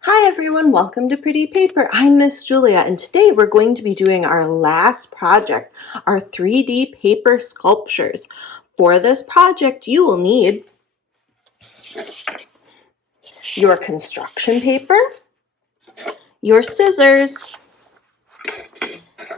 Hi everyone, welcome to Pretty Paper. I'm Miss Julia, and today we're going to be doing our last project, our 3D paper sculptures. For this project, you will need your construction paper, your scissors,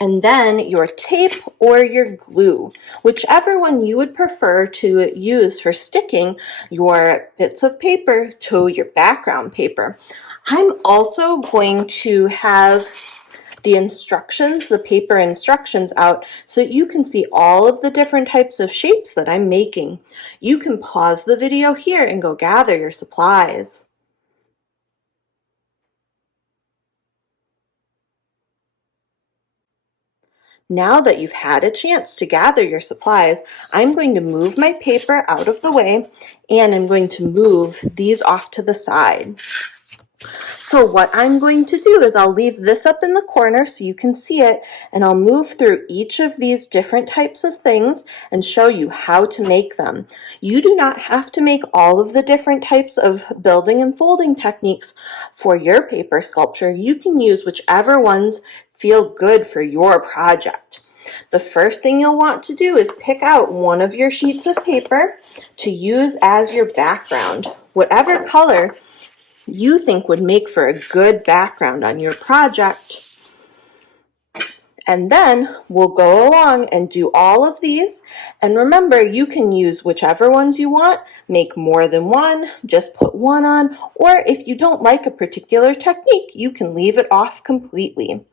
and then your tape or your glue, whichever one you would prefer to use for sticking your bits of paper to your background paper. I'm also going to have the instructions, the paper instructions out so that you can see all of the different types of shapes that I'm making. You can pause the video here and go gather your supplies. Now that you've had a chance to gather your supplies, I'm going to move my paper out of the way and I'm going to move these off to the side. So what I'm going to do is I'll leave this up in the corner so you can see it, and I'll move through each of these different types of things and show you how to make them. You do not have to make all of the different types of building and folding techniques for your paper sculpture. You can use whichever ones feel good for your project. The first thing you'll want to do is pick out one of your sheets of paper to use as your background. Whatever color you think would make for a good background on your project. And then we'll go along and do all of these. And remember, you can use whichever ones you want, make more than one, just put one on, or if you don't like a particular technique, you can leave it off completely.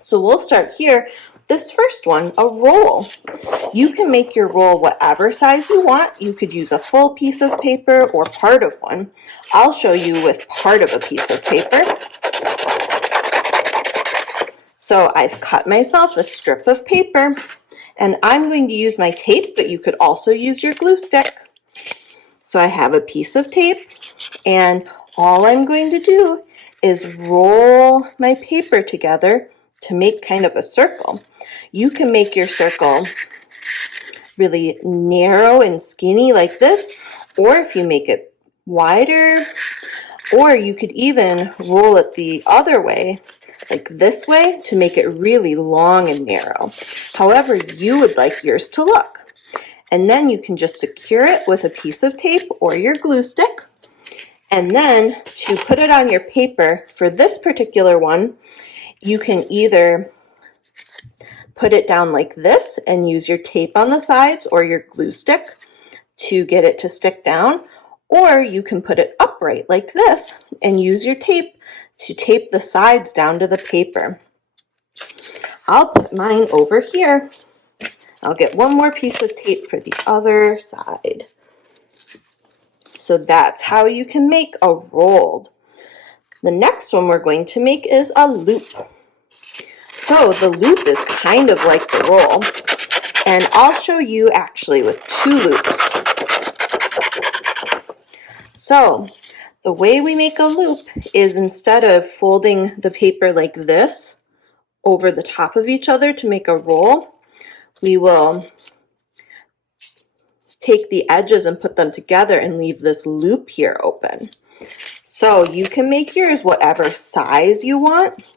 So we'll start here. This first one, a roll. You can make your roll whatever size you want. You could use a full piece of paper or part of one. I'll show you with part of a piece of paper. So I've cut myself a strip of paper and I'm going to use my tape, but you could also use your glue stick. So I have a piece of tape and all I'm going to do is roll my paper together to make kind of a circle. You can make your circle really narrow and skinny like this, or if you make it wider, or you could even roll it the other way, like this way, to make it really long and narrow. However you would like yours to look. And then you can just secure it with a piece of tape or your glue stick. And then to put it on your paper, for this particular one, you can either put it down like this and use your tape on the sides or your glue stick to get it to stick down, or you can put it upright like this and use your tape to tape the sides down to the paper. I'll put mine over here. I'll get one more piece of tape for the other side. So that's how you can make a roll. The next one we're going to make is a loop. So the loop is kind of like the roll, and I'll show you actually with two loops. So the way we make a loop is instead of folding the paper like this over the top of each other to make a roll, we will take the edges and put them together and leave this loop here open. So you can make yours whatever size you want.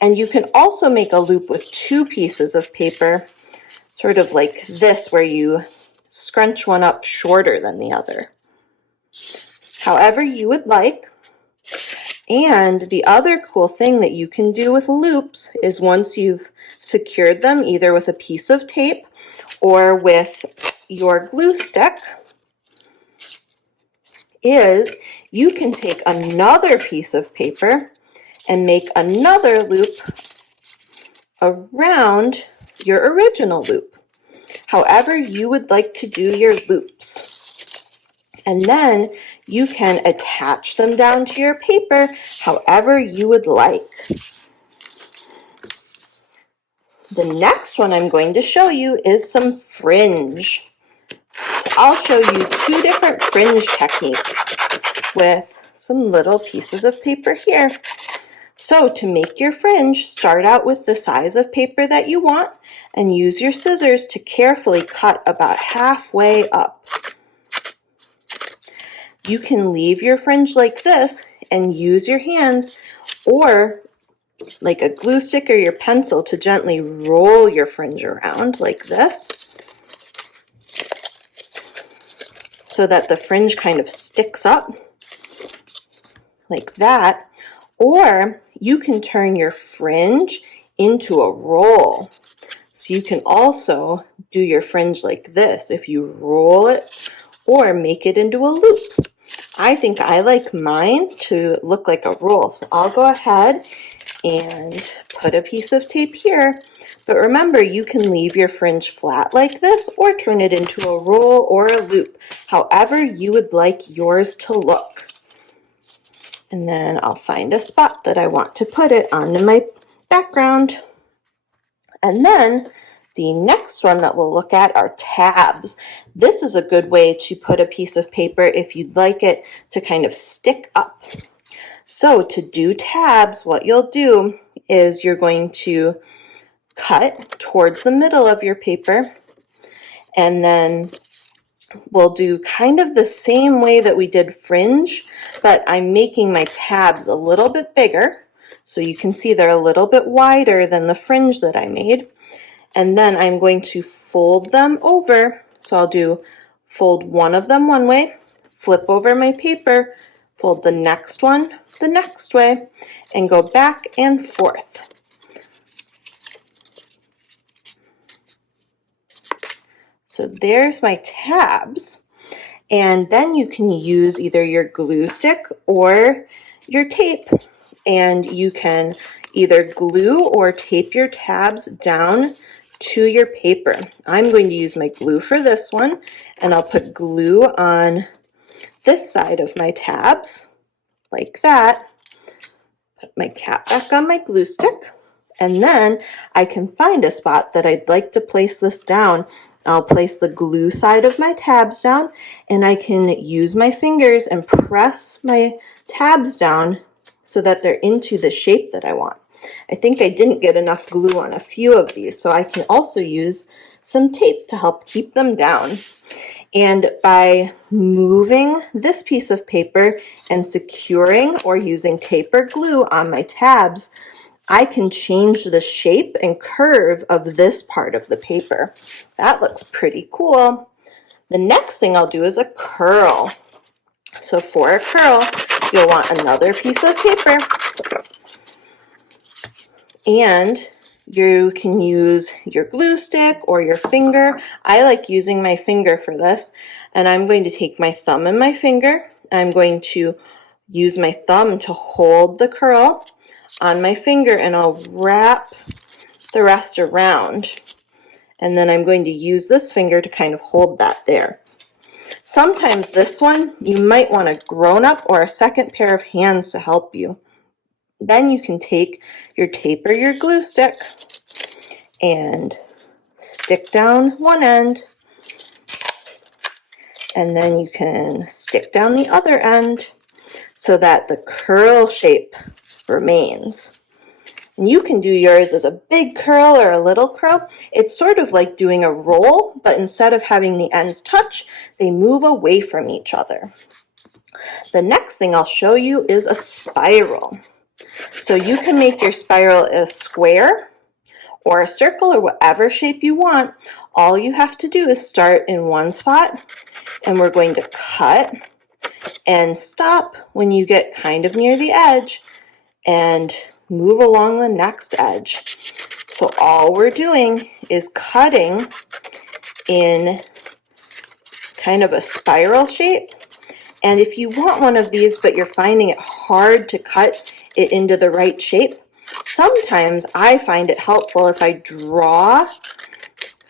And you can also make a loop with two pieces of paper, sort of like this, where you scrunch one up shorter than the other. However you would like. And the other cool thing that you can do with loops is once you've secured them, either with a piece of tape or with your glue stick, is you can take another piece of paper and make another loop around your original loop, however you would like to do your loops. And then you can attach them down to your paper however you would like. The next one I'm going to show you is some fringe. So I'll show you two different fringe techniques with some little pieces of paper here. So to make your fringe, start out with the size of paper that you want and use your scissors to carefully cut about halfway up. You can leave your fringe like this and use your hands or like a glue stick or your pencil to gently roll your fringe around like this so that the fringe kind of sticks up like that. Or you can turn your fringe into a roll. So you can also do your fringe like this if you roll it or make it into a loop. I think I like mine to look like a roll. So I'll go ahead and put a piece of tape here. But remember, you can leave your fringe flat like this or turn it into a roll or a loop, however you would like yours to look. And then I'll find a spot that I want to put it onto my background. And then the next one that we'll look at are tabs. This is a good way to put a piece of paper if you'd like it to kind of stick up. So to do tabs, what you'll do is you're going to cut towards the middle of your paper, and then we'll do kind of the same way that we did fringe, but I'm making my tabs a little bit bigger, so you can see they're a little bit wider than the fringe that I made. And then I'm going to fold them over. So I'll do fold one of them one way, flip over my paper, fold the next one the next way, and go back and forth. So there's my tabs. And then you can use either your glue stick or your tape, and you can either glue or tape your tabs down to your paper. I'm going to use my glue for this one, and I'll put glue on this side of my tabs like that. Put my cap back on my glue stick, and then I can find a spot that I'd like to place this down. I'll place the glue side of my tabs down, and I can use my fingers and press my tabs down so that they're into the shape that I want. I think I didn't get enough glue on a few of these, so I can also use some tape to help keep them down. And by moving this piece of paper and securing or using tape or glue on my tabs, I can change the shape and curve of this part of the paper. That looks pretty cool. The next thing I'll do is a curl. So for a curl, you'll want another piece of paper, and you can use your glue stick or your finger. I like using my finger for this, and I'm going to take my thumb and my finger. I'm going to use my thumb to hold the curl on my finger, and I'll wrap the rest around. And then I'm going to use this finger to kind of hold that there. Sometimes this one, you might want a grown-up or a second pair of hands to help you. Then you can take your tape or your glue stick and stick down one end, and then you can stick down the other end so that the curl shape remains. And you can do yours as a big curl or a little curl. It's sort of like doing a roll, but instead of having the ends touch, they move away from each other. The next thing I'll show you is a spiral. So you can make your spiral a square or a circle or whatever shape you want. All you have to do is start in one spot, and we're going to cut and stop when you get kind of near the edge and move along the next edge. So all we're doing is cutting in kind of a spiral shape. And if you want one of these but you're finding it hard to cut it into the right shape, sometimes I find it helpful if I draw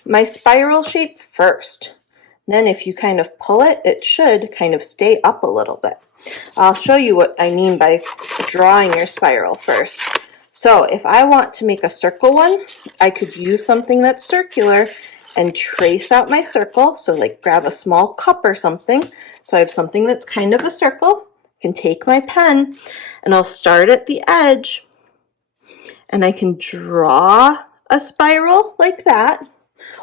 my spiral shape first. Then if you kind of pull it, it should kind of stay up a little bit. I'll show you what I mean by drawing your spiral first. So if I want to make a circle one, I could use something that's circular and trace out my circle. So like grab a small cup or something. So I have something that's kind of a circle. I can take my pen and I'll start at the edge, and I can draw a spiral like that.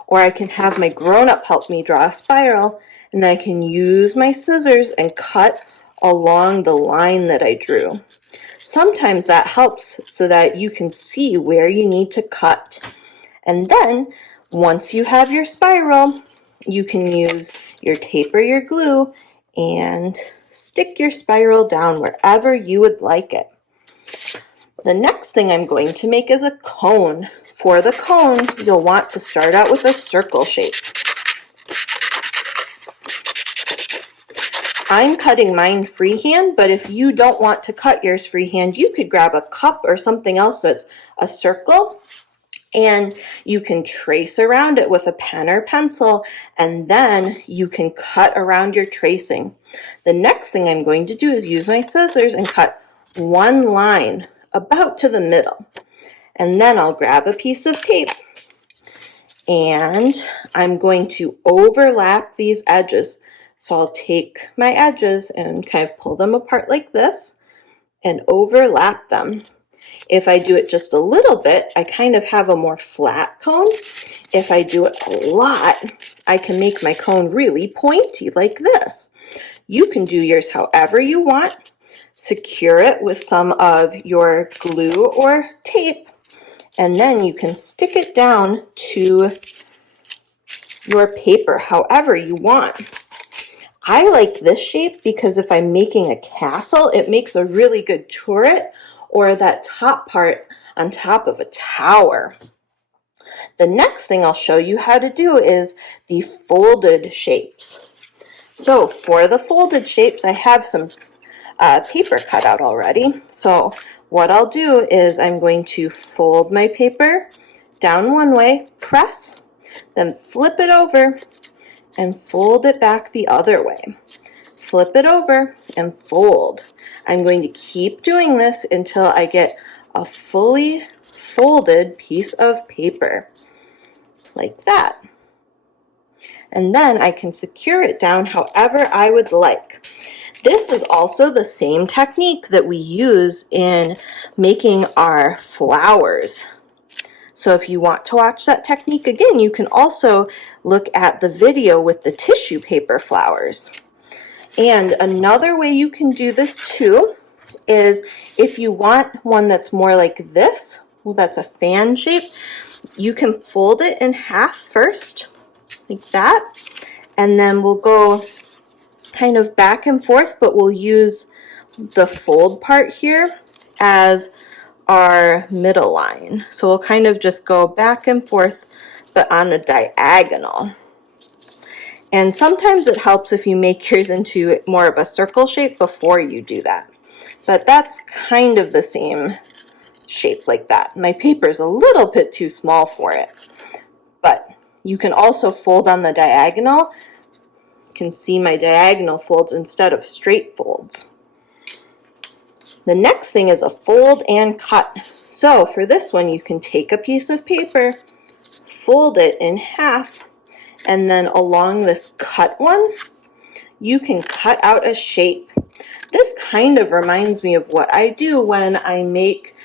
Or I can have my grown-up help me draw a spiral, and then I can use my scissors and cut along the line that I drew. Sometimes that helps so that you can see where you need to cut. And then, once you have your spiral, you can use your tape or your glue and stick your spiral down wherever you would like it. The next thing I'm going to make is a cone. For the cone, you'll want to start out with a circle shape. I'm cutting mine freehand, but if you don't want to cut yours freehand, you could grab a cup or something else that's a circle, and you can trace around it with a pen or pencil, and then you can cut around your tracing. The next thing I'm going to do is use my scissors and cut one line about to the middle. And then I'll grab a piece of tape and I'm going to overlap these edges. So I'll take my edges and kind of pull them apart like this and overlap them. If I do it just a little bit, I kind of have a more flat cone. If I do it a lot, I can make my cone really pointy like this. You can do yours however you want. Secure it with some of your glue or tape, and then you can stick it down to your paper however you want. I like this shape because if I'm making a castle, it makes a really good turret or that top part on top of a tower. The next thing I'll show you how to do is the folded shapes. So for the folded shapes, I have some paper cut out already. So what I'll do is I'm going to fold my paper down one way, press, then flip it over and fold it back the other way. Flip it over and fold. I'm going to keep doing this until I get a fully folded piece of paper, like that. And then I can secure it down however I would like. This is also the same technique that we use in making our flowers. So if you want to watch that technique again, you can also look at the video with the tissue paper flowers. And another way you can do this too is if you want one that's more like this, well, that's a fan shape, you can fold it in half first, like that, and then we'll go kind of back and forth, but we'll use the fold part here as our middle line. So we'll kind of just go back and forth, but on a diagonal. And sometimes it helps if you make yours into more of a circle shape before you do that. But that's kind of the same shape like that. My paper is a little bit too small for it. But you can also fold on the diagonal. You can see my diagonal folds instead of straight folds. The next thing is a fold and cut. So for this one, you can take a piece of paper, fold it in half, and then along this cut one, you can cut out a shape. This kind of reminds me of what I do when I make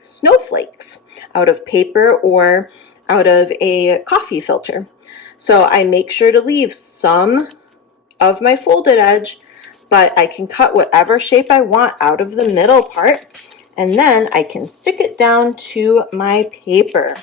snowflakes out of paper or out of a coffee filter. So I make sure to leave some of my folded edge, but I can cut whatever shape I want out of the middle part, and then I can stick it down to my paper.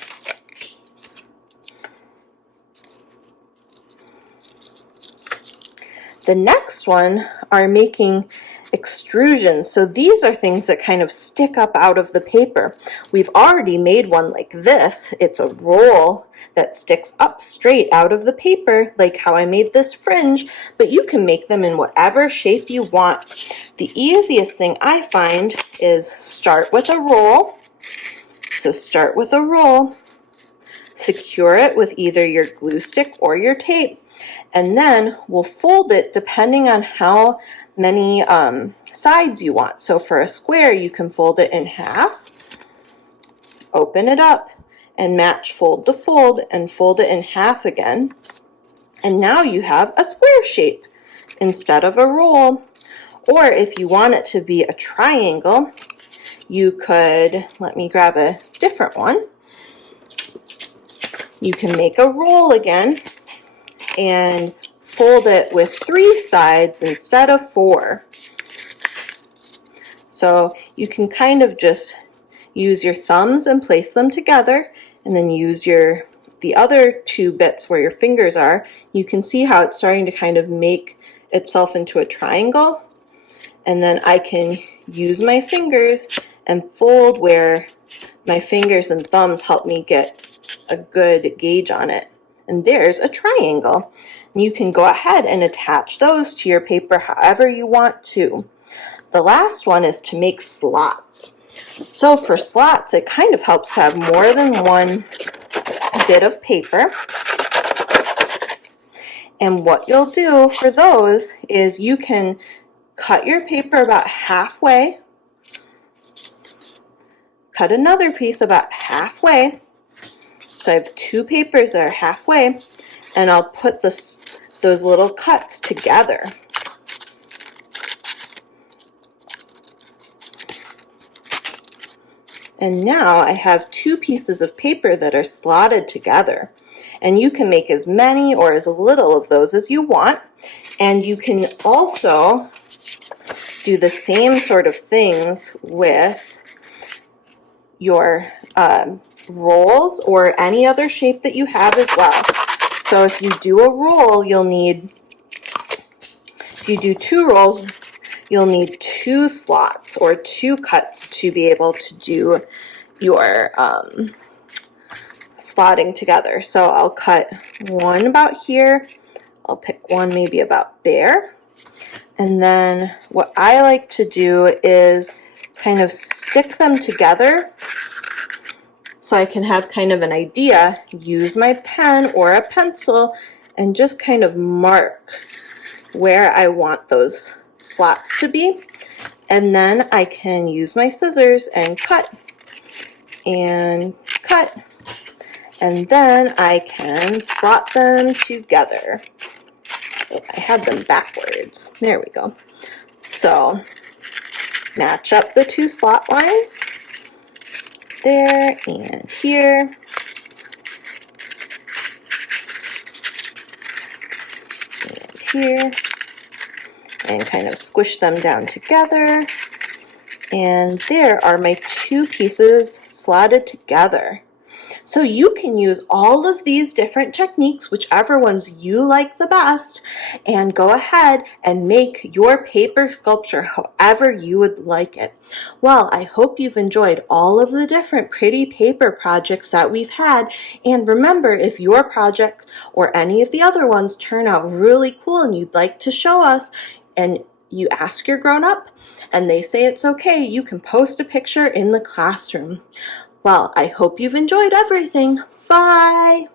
The next one are making extrusions. So these are things that kind of stick up out of the paper. We've already made one like this. It's a roll that sticks up straight out of the paper, like how I made this fringe, but you can make them in whatever shape you want. The easiest thing I find is start with a roll. So start with a roll, secure it with either your glue stick or your tape, and then we'll fold it depending on how many sides you want. So for a square, you can fold it in half, open it up, and match fold to fold, and fold it in half again. And now you have a square shape instead of a roll. Or if you want it to be a triangle, you could, let me grab a different one. You can make a roll again and fold it with 3 sides instead of 4. So you can kind of just use your thumbs and place them together, and then use the other 2 bits where your fingers are. You can see how it's starting to kind of make itself into a triangle. And then I can use my fingers and fold where my fingers and thumbs help me get a good gauge on it. And there's a triangle. And you can go ahead and attach those to your paper however you want to. The last one is to make slots. So for slots, it kind of helps to have more than one bit of paper. And what you'll do for those is you can cut your paper about halfway, cut another piece about halfway. So I have 2 papers that are halfway, and I'll put those little cuts together. And now I have 2 pieces of paper that are slotted together. And you can make as many or as little of those as you want. And you can also do the same sort of things with your rolls or any other shape that you have as well. So if you do a roll, if you do 2 rolls, you'll need 2 slots or 2 cuts to be able to do your slotting together. So I'll cut one about here. I'll pick one maybe about there. And then what I like to do is kind of stick them together so I can have kind of an idea, use my pen or a pencil, and just kind of mark where I want those slots to be. And then I can use my scissors and cut, and then I can slot them together. Oh, I had them backwards. There we go. So match up the 2 slot lines there and here. And here. And kind of squish them down together. And there are my 2 pieces slotted together. So you can use all of these different techniques, whichever ones you like the best, and go ahead and make your paper sculpture however you would like it. Well, I hope you've enjoyed all of the different pretty paper projects that we've had, and remember, if your project or any of the other ones turn out really cool and you'd like to show us, and you ask your grown-up and they say it's okay, you can post a picture in the classroom. Well, I hope you've enjoyed everything. Bye!